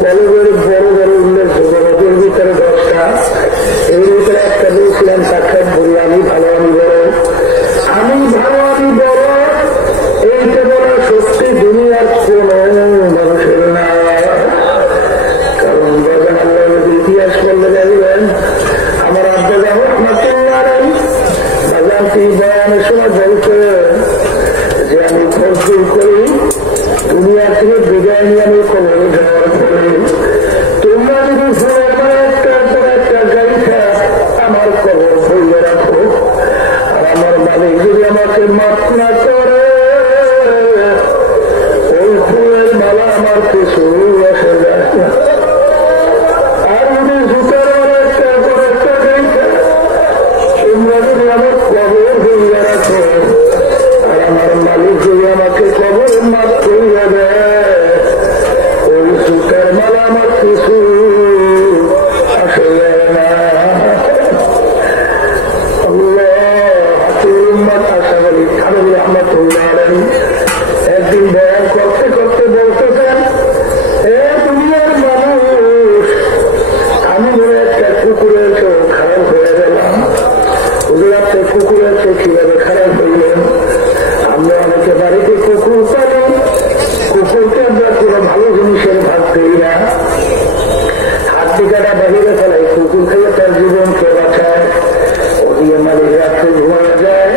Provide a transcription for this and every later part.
কলেজের বড় বড় উল্লেখযোগ্য নদীর ভিতরে 10টা, এর ভিতরে একটা দিয়েছিলেন সাক্ষাৎ বললে আমি ভালো আমি বড়, আমি ভালো আমি বড়, এইটা বলা সত্যি দুনিয়ার কোন মানুষের না। কারণ বাজান আল্লাহ ইতিহাস করলে দেখবেন আমার আব্বা যাবো বাজান তিনি বয়ানের সময় বলতে যে আমি ফজল করি দুনিয়া থেকে বিদায় নিয়ে আমি কবরে যাওয়ার পরে তোমরা যদি একটা গাড়িটা আমার কবর বইয়ে রাখো, আর আমার মালিক যদি আমাকে মাফ না করে ওই ফুলের মালা আমার কিছু আসে যায় না। আর যদি জুতার একটা গাড়িটা তোমরা যদি আমার কবর বইয়ে রাখো, আর আমার মালিক যদি আমাকে কবর মাফ করিয়া দেয় ওই জুতার মালা আমার কিছু আসে যায় না। একদিন বয়ান করতে করতে বলতেছেন, এ দুনিয়ার মানুষ আমি মনে একটা কুকুরের চোখ খারাপ হয়ে গেলাম। ওদের আপনি কুকুরের চোখ কিভাবে খারাপ হইলেন? আমরা অনেকে বাড়িতে কুকুর পাই, কুকুরকে আমরা কোনো ভালো জিনিসের ভাগ দিই না, হাত দিকাটা বাহিরে ফেলাই, কুকুর খেয়ে তার জীবনকে বাঁচায়। ওদিকে মালিক রাত্রে ঘুমানো যায়,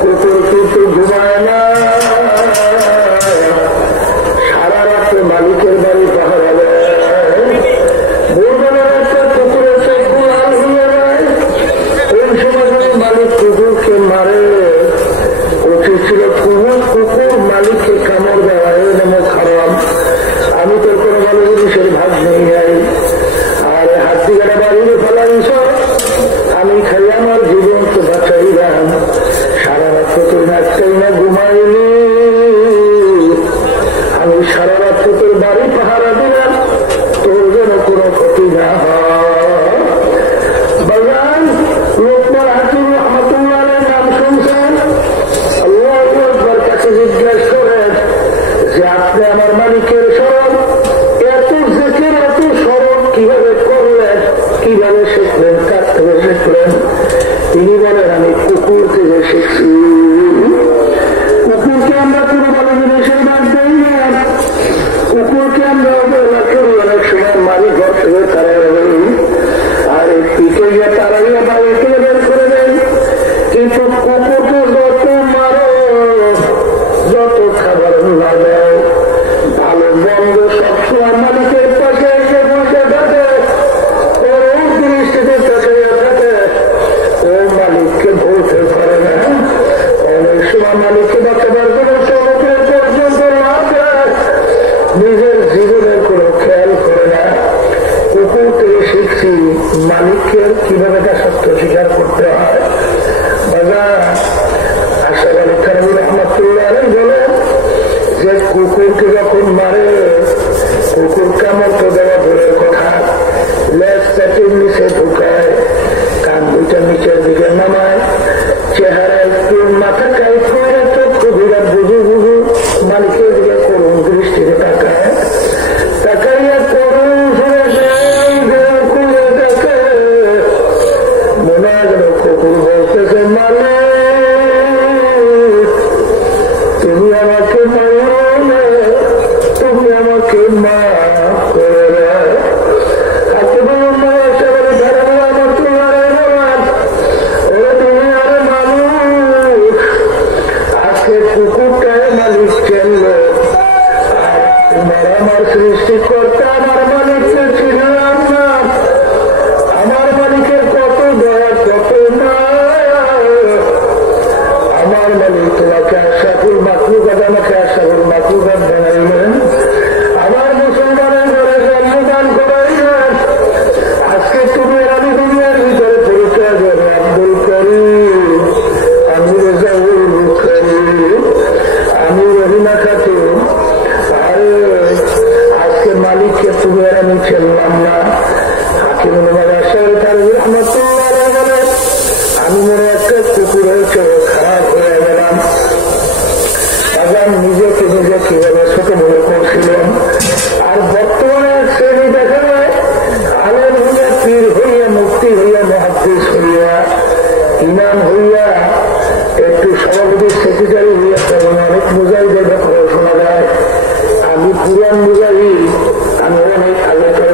কুকুর কিন্তু ঘুমায় না, সারা রাত্রে মালিকের বাড়ি পাহারা দেয়। ভোরবেলার একটা কুকুরের চোখ লাল হয়ে যায়, ওই সময় যদি মালিক কুকুরকে মারে, উচিত ছিল কুকুর মালিককে কামড় দেওয়া, এই নামে খারাপ। আমি তোর কোনো ভালো জিনিসের ভাগ নেই নাই, আর হাত দিকে বাড়িয়ে ফেলাইছ, আমি খাই আমার জীবনকে বাঁচাইলাম। সারা রাত্রে তোর একটাই না ঘুমাইনি, আমি সারা রাত্রে তোর বাড়ি পাহারা দিলাম, তোর যেন কোনো ক্ষতি না হয়। বাগান লোকমান হাকিম রহমতুল্লাহের নাম শুনছেন? আল্লাহু আকবার। কাছে জিজ্ঞেস করেন যে আপনি আমার মালিকের স্মরণ এত জিকির এত স্মরণ কিভাবে করলেন, কিভাবে শিখলেন, কার থেকে শিখলেন? তিনি বলেন আমি কুকুর থেকে শিখছি। কুকুরকে আমরা কোনো ভালো জিনিসের ভাগ দেই না, কুকুরকে আমরা অবহেলা করি, অনেক সময় মালিক ঘর থেকে তারা দেই, আর এই পিঠে গিয়ে তারাইয়া বাড়ি থেকে বের করে দেয়। কিন্তু কুকুরকে যত মারো, যত খাবার না দেয়, ভালো বন্ধ সবসময় মালিকের পাশে এসে বসে থাকে, ওর দৃষ্টিতে তাকাইয়া থাকে, ও মালিককে বলতে পারে না। অনেক সময় মালিককে বাঁচাবার কোনো চমকের পর্যন্ত না দেয়, নিজের জীবনের কোনো খেয়াল করে না। কুকুর থেকে শিখছি মালিককে কিভাবে তা সত্য স্বীকার করতে হয়। বাজার আশরাফ আলী থানভী রহমাতুল্লাহ বলে যে কুকুরকে যখন মারে, কুকুর কামড় তো দেওয়া দূরের কথা, লেজ পেটের নিচে ঢুকায়, কান দুইটা নিচের দিকে নামায়, চেহারা একটু মাথা কাইট করে চক্ষু ঘুরা বুঝু বুঝু মালিকের দিকে করুন দৃষ্টিতে তাকায়, তাকাইয়া করুন দেখে মনে গেল কুকুর বলতেছে মালিক তুমি আমাকে মারো না, তুমি আমাকে মা করে দেয়। হাতে বলুন না একেবারে ধরে আমার তোমার ওরা তুমি আর মানুষ, আজকে কুকুরটায় মালিক কেনলো, আর তোমার আমার সৃষ্টিকর্তা আমার মালিককে ছিলাম না। আমার মালিকের কত দয়া কত মায়া, আমার মালিক তোমাকে আশাফুল মাকলুকাত আমাকে আশাফুল মাকলুকাত বানাইলেন, আমার মুসলমানের ঘরে জন্মদান করাইলেন। আজকে তুমি আমি দুনিয়ার ভিতরে পরিচয় দেবে আব্দুল করিম, আমি রেজাউল করিম, আমি রহিমা খাতুন। আরে আজকে মালিককে তুমি আর আমি ছিলাম না। হাকিমুল আশরাফ থানভী রহমাতুল্লাহ বলে আমি মনে একটা কুকুরের চোখ খারাপ হয়ে গেলাম। আগাম নিজেকে নিজে কিভাবে ছোট মনে করছিলেন, আর বর্তমানে সভাপতির সেক্রেটারি হইয়া তখন অনেক মুজাহিদের ব্যাপারে শোনা যায়। আমি পুরান মুজাহিদ, আমি অনেক আগে করে